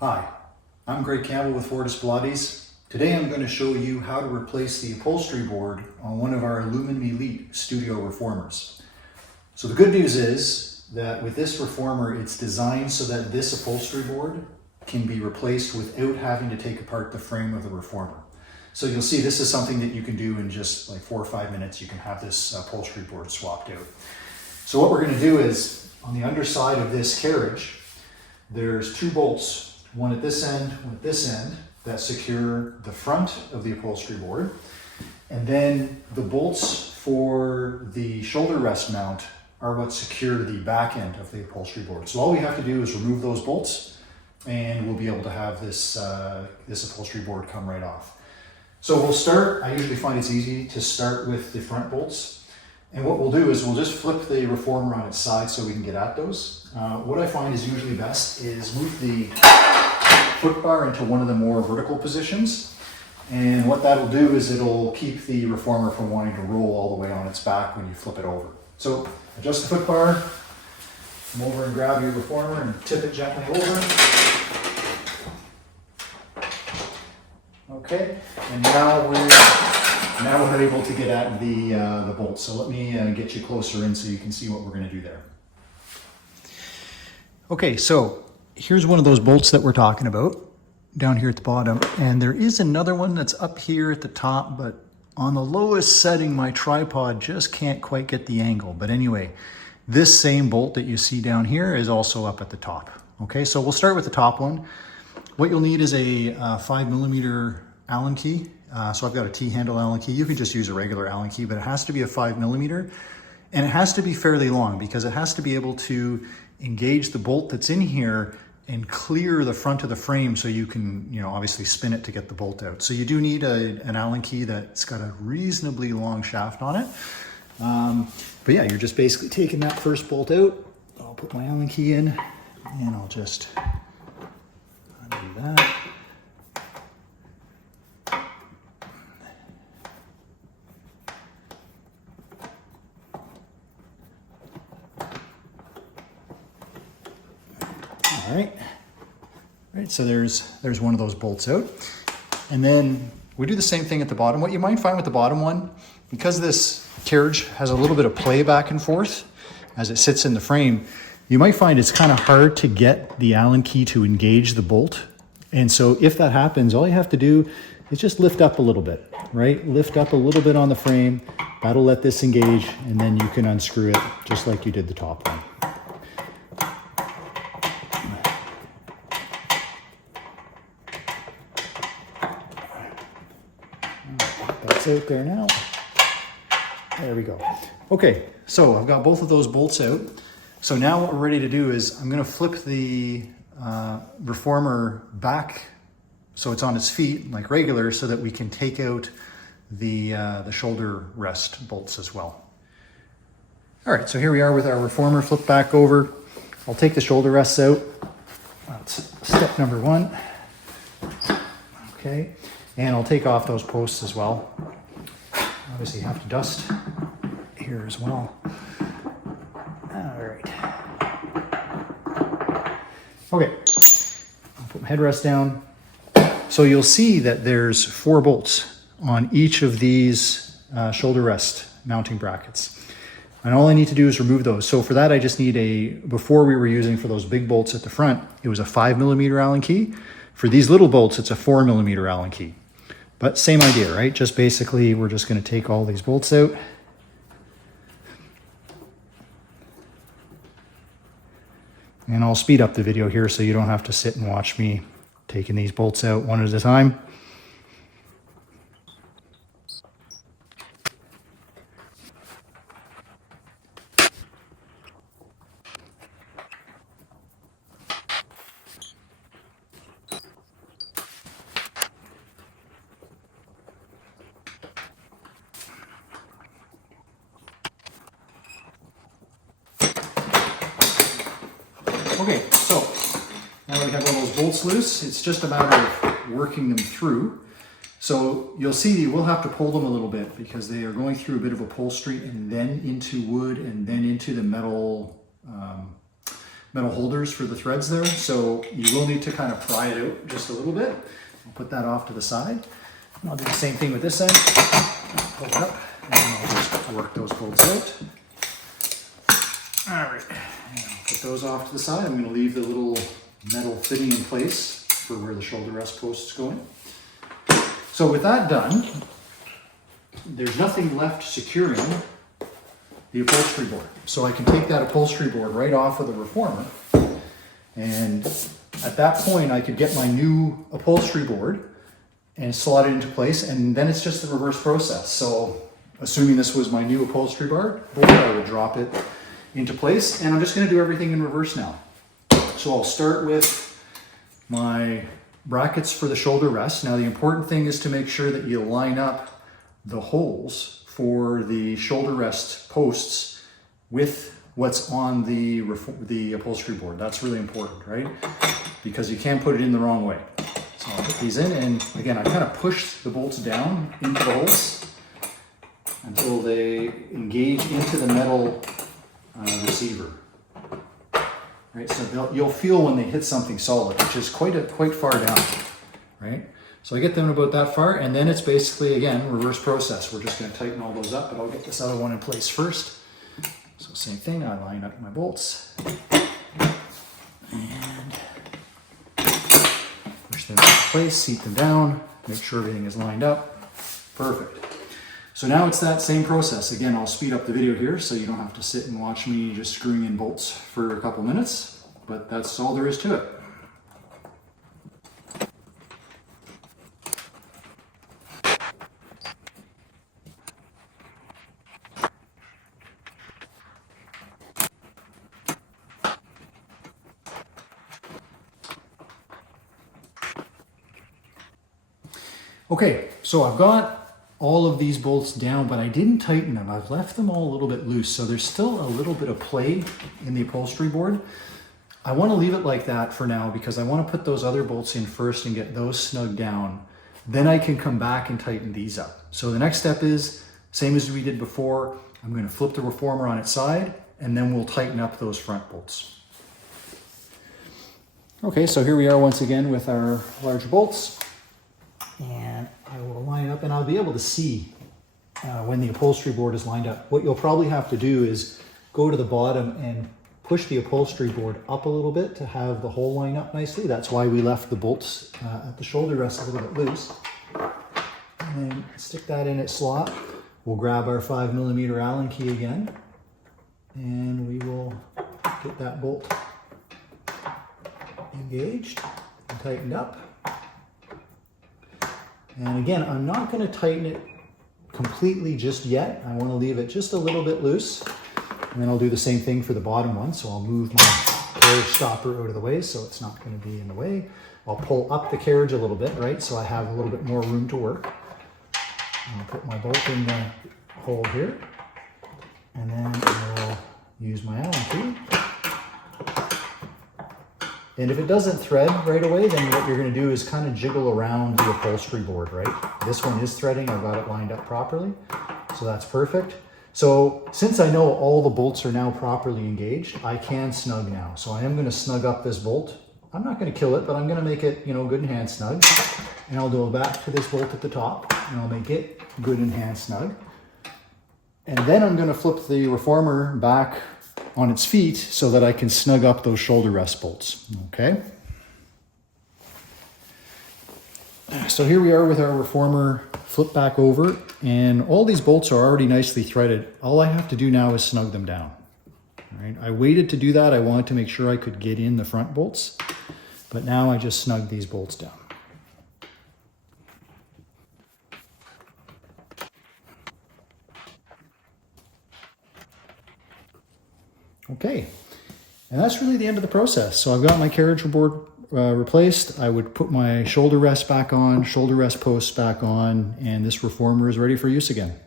Hi, I'm Greg Campbell with Fortus Pilates. Today I'm going to show you how to replace the upholstery board on one of our Aluminum Elite studio reformers. So the good news is that with this reformer, it's designed so that this upholstery board can be replaced without having to take apart the frame of the reformer. So you'll see this is something that you can do in just like 4 or 5 minutes. You can have this upholstery board swapped out. So what we're going to do is on the underside of this carriage, there's 2 bolts. One at this end, one at this end, that secure the front of the upholstery board. And then the bolts for the shoulder rest mount are what secure the back end of the upholstery board. So all we have to do is remove those bolts and we'll be able to have this, this upholstery board come right off. So we'll start, I usually find it's easy to start with the front bolts. And what we'll do is we'll just flip the reformer on its side so we can get at those. What I find is usually best is move the foot bar into one of the more vertical positions. And what that'll do is it'll keep the reformer from wanting to roll all the way on its back when you flip it over. So adjust the foot bar, come over and grab your reformer and tip it gently over. Okay, and now we're able to get at the bolts. So let me get you closer in so you can see what we're going to do there. Okay, so here's one of those bolts that we're talking about down here at the bottom. And there is another one that's up here at the top, but on the lowest setting, my tripod just can't quite get the angle. But anyway, this same bolt that you see down here is also up at the top. Okay, so we'll start with the top one. What you'll need is a 5mm Allen key. So I've got a T-handle Allen key. You can just use a regular Allen key, but it has to be a 5mm. And it has to be fairly long because it has to be able to engage the bolt that's in here and clear the front of the frame so you can, obviously spin it to get the bolt out. So you do need an Allen key that's got a reasonably long shaft on it. But yeah, you're just basically taking that first bolt out. I'll put my Allen key in and I'll just undo that. All right, so there's one of those bolts out. And then we do the same thing at the bottom. What you might find with the bottom one, because this carriage has a little bit of play back and forth as it sits in the frame, you might find it's kind of hard to get the Allen key to engage the bolt. And so if that happens, all you have to do is just lift up a little bit, right? Lift up a little bit on the frame. That'll let this engage, and then you can unscrew it just like you did the top one. That's out there now. There we go. Okay, so I've got both of those bolts out. So now what we're ready to do is I'm going to flip the reformer back so it's on its feet like regular so that we can take out the shoulder rest bolts as well. All right, so here we are with our reformer flipped back over. I'll take the shoulder rests out. That's step number 1. Okay, and I'll take off those posts as well. Obviously you have to dust here as well. All right. Okay, I'll put my headrest down. So you'll see that there's 4 bolts on each of these shoulder rest mounting brackets. And all I need to do is remove those. So for that, I just need before we were using for those big bolts at the front, it was a 5mm Allen key. For these little bolts, it's a 4mm Allen key. But same idea, right? Just basically, we're just going to take all these bolts out. And I'll speed up the video here so you don't have to sit and watch me taking these bolts out one at a time. Okay, so now we have all those bolts loose. It's just a matter of working them through. So you'll see we'll have to pull them a little bit because they are going through a bit of upholstery and then into wood and then into the metal metal holders for the threads there. So you will need to kind of pry it out just a little bit. I'll put that off to the side. And I'll do the same thing with this end. Pull it up and I'll just work those bolts out. All right, and I'll put those off to the side. I'm going to leave the little metal fitting in place for where the shoulder rest post is going. So with that done, there's nothing left securing the upholstery board. So I can take that upholstery board right off of the reformer, and at that point I could get my new upholstery board and slot it into place, and then it's just the reverse process. So assuming this was my new upholstery board, I would drop it into place, and I'm just going to do everything in reverse now. So I'll start with my brackets for the shoulder rest. Now the important thing is to make sure that you line up the holes for the shoulder rest posts with what's on the upholstery board. That's really important, right? Because you can't put it in the wrong way. So I'll put these in, and again, I kind of push the bolts down into the holes until they engage into the metal receiver. Right, so you'll feel when they hit something solid, which is quite far down, right? So I get them about that far, and then it's basically, again, reverse process. We're just going to tighten all those up, but I'll get this other one in place first. So same thing, I line up my bolts and push them into place, seat them down, make sure everything is lined up. Perfect. So now it's that same process. Again, I'll speed up the video here so you don't have to sit and watch me just screwing in bolts for a couple minutes, but that's all there is to it. Okay, so I've got all of these bolts down, but I didn't tighten them. I've left them all a little bit loose, so there's still a little bit of play in the upholstery board. I want to leave it like that for now because I want to put those other bolts in first and get those snug down. Then I can come back and tighten these up. So the next step is, same as we did before, I'm going to flip the reformer on its side, and then we'll tighten up those front bolts. Okay, so here we are once again with our larger bolts. And I will line up, and I'll be able to see when the upholstery board is lined up. What you'll probably have to do is go to the bottom and push the upholstery board up a little bit to have the hole line up nicely. That's why we left the bolts at the shoulder rest a little bit loose. And then stick that in its slot. We'll grab our 5mm Allen key again, and we will get that bolt engaged and tightened up. And again, I'm not going to tighten it completely just yet. I want to leave it just a little bit loose. And then I'll do the same thing for the bottom one. So I'll move my carriage stopper out of the way so it's not going to be in the way. I'll pull up the carriage a little bit, right? So I have a little bit more room to work. And I'll put my bolt in the hole here. And then I'll use my Allen key. And if it doesn't thread right away, then what you're going to do is kind of jiggle around the upholstery board, right? This one is threading. I've got it lined up properly. So that's perfect. So since I know all the bolts are now properly engaged, I can snug now. So I am going to snug up this bolt. I'm not going to kill it, but I'm going to make it, good and hand snug. And I'll go back to this bolt at the top, and I'll make it good and hand snug. And then I'm going to flip the reformer back on its feet so that I can snug up those shoulder rest bolts, okay? So here we are with our reformer flipped back over, and all these bolts are already nicely threaded. All I have to do now is snug them down. All right? I waited to do that. I wanted to make sure I could get in the front bolts, but now I just snug these bolts down. Okay, and that's really the end of the process. So I've got my carriage board replaced. I would put my shoulder rest back on, shoulder rest posts back on, and this reformer is ready for use again.